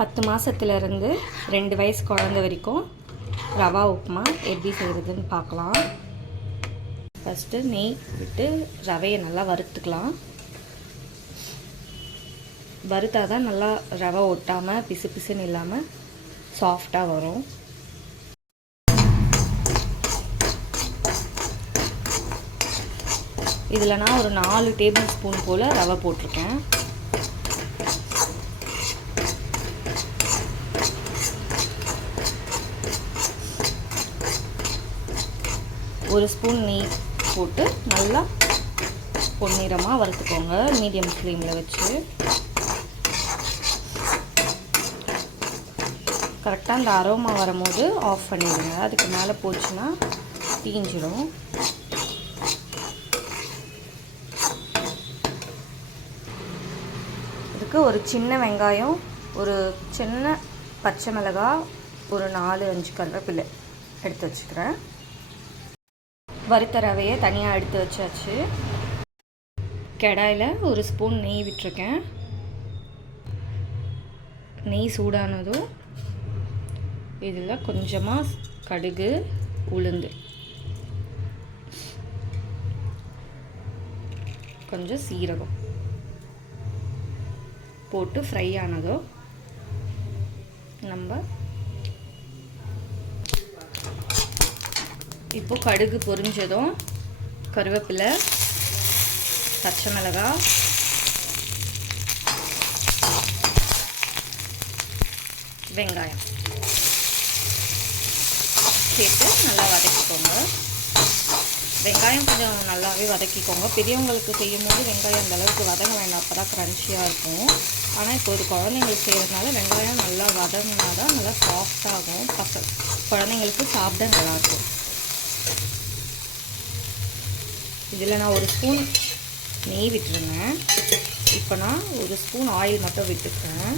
10 மாதத்துலேருந்து 2 வயசு குழந்த வரைக்கும் ரவா உப்புமா எப்படி செய்கிறதுன்னு பார்க்கலாம். ஃபஸ்ட்டு நெய் விட்டு ரவையை நல்லா வறுத்துக்கலாம். வறுத்தா தான் நல்லா ரவை ஒட்டாமல் பிசு பிசுன்னு இல்லாமல் சாஃப்டாக வரும். இதில் நான் ஒரு 4 டேபிள் ஸ்பூன் போல் ரவை போட்டிருக்கேன். ஒரு ஸ்பூன் நெய் போட்டு நல்லா பொன்னிறமாக வறுத்துக்கோங்க மீடியம் ஃப்ளேமில் வச்சு. கரெக்டாக அந்த அரோமா வரும்போது ஆஃப் பண்ணிடுங்க. அதுக்கு மேலே போச்சுன்னா தீஞ்சிடும். இதுக்கு ஒரு சின்ன வெங்காயம், ஒரு சின்ன பச்சை மிளகாய், ஒரு 4-5 கருவேப்பிலை எடுத்து வச்சுக்கிறேன். வறுத்த ரவையை தனியாக எடுத்து வச்சாச்சு. கடாயில் ஒரு ஸ்பூன் நெய் விட்டுருக்கேன். நெய் சூடானதும் இதில் கொஞ்சமாக கடுகு, உளுந்து, கொஞ்சம் சீரகம் போட்டு ஃப்ரை ஆனதும் நம்ம இப்போ கடுகு பொரிஞ்சதும் கருவேப்பிலை, பச்சை மிளகாய், வெங்காயம் சேர்த்து நல்லா வதக்கிக்கோங்க. வெங்காயம் கொஞ்சம் நல்லாவே வதக்கிக்கோங்க. பெரியவங்களுக்கு செய்யும் போது வெங்காயம் அந்தளவுக்கு வதங்க வேண்டாம், அப்போ தான் க்ரன்ச்சியாக இருக்கும். ஆனால் இப்போ ஒரு குழந்தைங்களுக்கு செய்கிறதுனால வெங்காயம் நல்லா வதங்கினா தான் நல்லா சாஃப்டாகும். குழந்தைங்களுக்கு சாப்பிட நல்லாயிருக்கும். இதில் நான் ஒரு ஸ்பூன் நெய் விட்டுருங்க. இப்போ நான் ஒரு ஸ்பூன் ஆயில் மட்டும் விட்டுக்கிறேன்.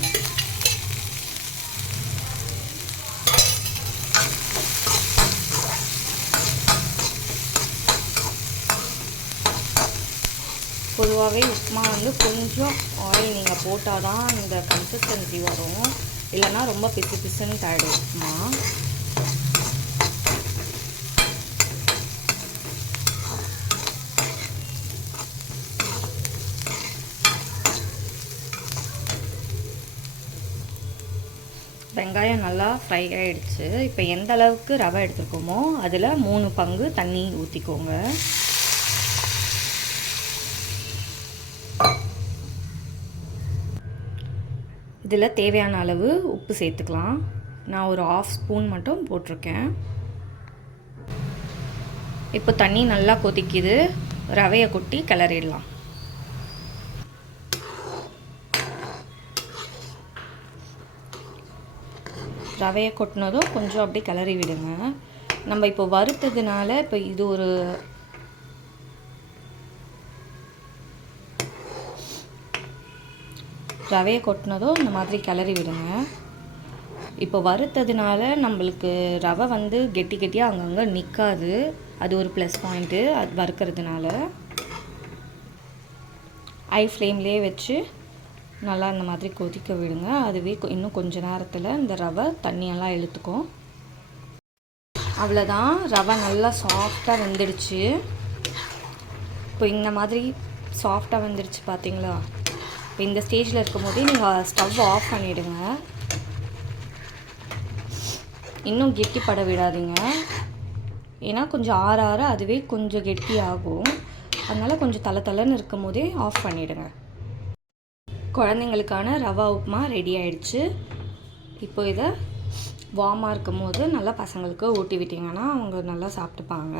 பொதுவாகவே உப்புமா கொஞ்சம் ஆயில் நீங்கள் போட்டால் தான் இந்த கன்சிஸ்டன்சி வரும், இல்லைன்னா ரொம்ப பிசு பிசுன்னு ஆகிடும் உப்புமா. வெங்காயம் நல்லா ஃப்ரை ஆகிடுச்சு. இப்போ எந்த அளவுக்கு ரவை எடுத்துருக்கோமோ அதில் 3 பங்கு தண்ணி ஊற்றிக்கோங்க. இதில் தேவையான அளவு உப்பு சேர்த்துக்கலாம். நான் ஒரு 1/2 ஸ்பூன் மட்டும் போட்டிருக்கேன். இப்போ தண்ணி நல்லா கொதிக்குது. ரவையை கொட்டி கிளறிடலாம். ரவையை கொட்டினதும் கொஞ்சம் அப்படியே கிளறி விடுங்க. நம்ம இப்போ வறுத்ததுனால இப்போ இது ஒரு ரவையை கொட்டினதும் இந்த மாதிரி கிளறி விடுங்க. இப்போ வறுத்ததுனால நம்மளுக்கு ரவை கெட்டி கெட்டியாக அங்கங்கே நிற்காது. அது ஒரு ப்ளஸ் பாயிண்ட்டு. அது வறுக்கிறதுனால ஹை ஃப்ளேம்லேயே வச்சு நல்லா இந்த மாதிரி கொதிக்க விடுங்க. அதுவே இன்னும் கொஞ்சம் நேரத்தில் இந்த ரவை தண்ணியெல்லாம் இழுத்துக்கும். அவ்வளோதான், ரவை நல்லா சாஃப்டாக வெந்துடுச்சு. இப்போ இந்த மாதிரி சாஃப்டாக வெந்துடுச்சு பார்த்தீங்களா? இப்போ இந்த ஸ்டேஜில் இருக்கும் போதே நீங்கள் ஸ்டவ் ஆஃப் பண்ணிவிடுங்க. இன்னும் கெட்டிப்பட விடாதீங்க. ஏன்னா கொஞ்சம் ஆற ஆற அதுவே கொஞ்சம் கெட்டி ஆகும். அதனால் கொஞ்சம் தலை இருக்கும் போதே ஆஃப் பண்ணிவிடுங்க. குழந்தைங்களுக்கான ரவா உப்புமா ரெடி ஆகிடுச்சு. இப்போ இதை வார்மாக இருக்கும் போது நல்லா பசங்களுக்கு ஊட்டி விட்டிங்கன்னா அவங்க நல்லா சாப்பிட்டுப்பாங்க.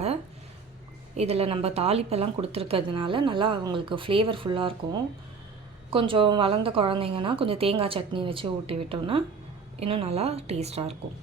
இதில் நம்ம தாளிப்பெல்லாம் கொடுத்துருக்கிறதுனால நல்லா அவங்களுக்கு ஃப்ளேவர்ஃபுல்லாக இருக்கும். கொஞ்சம் வளர்ந்த குழந்தைங்கன்னா கொஞ்சம் தேங்காய் சட்னி வச்சு ஊட்டி விட்டோன்னா இன்னும் நல்லா டேஸ்ட்டாக இருக்கும்.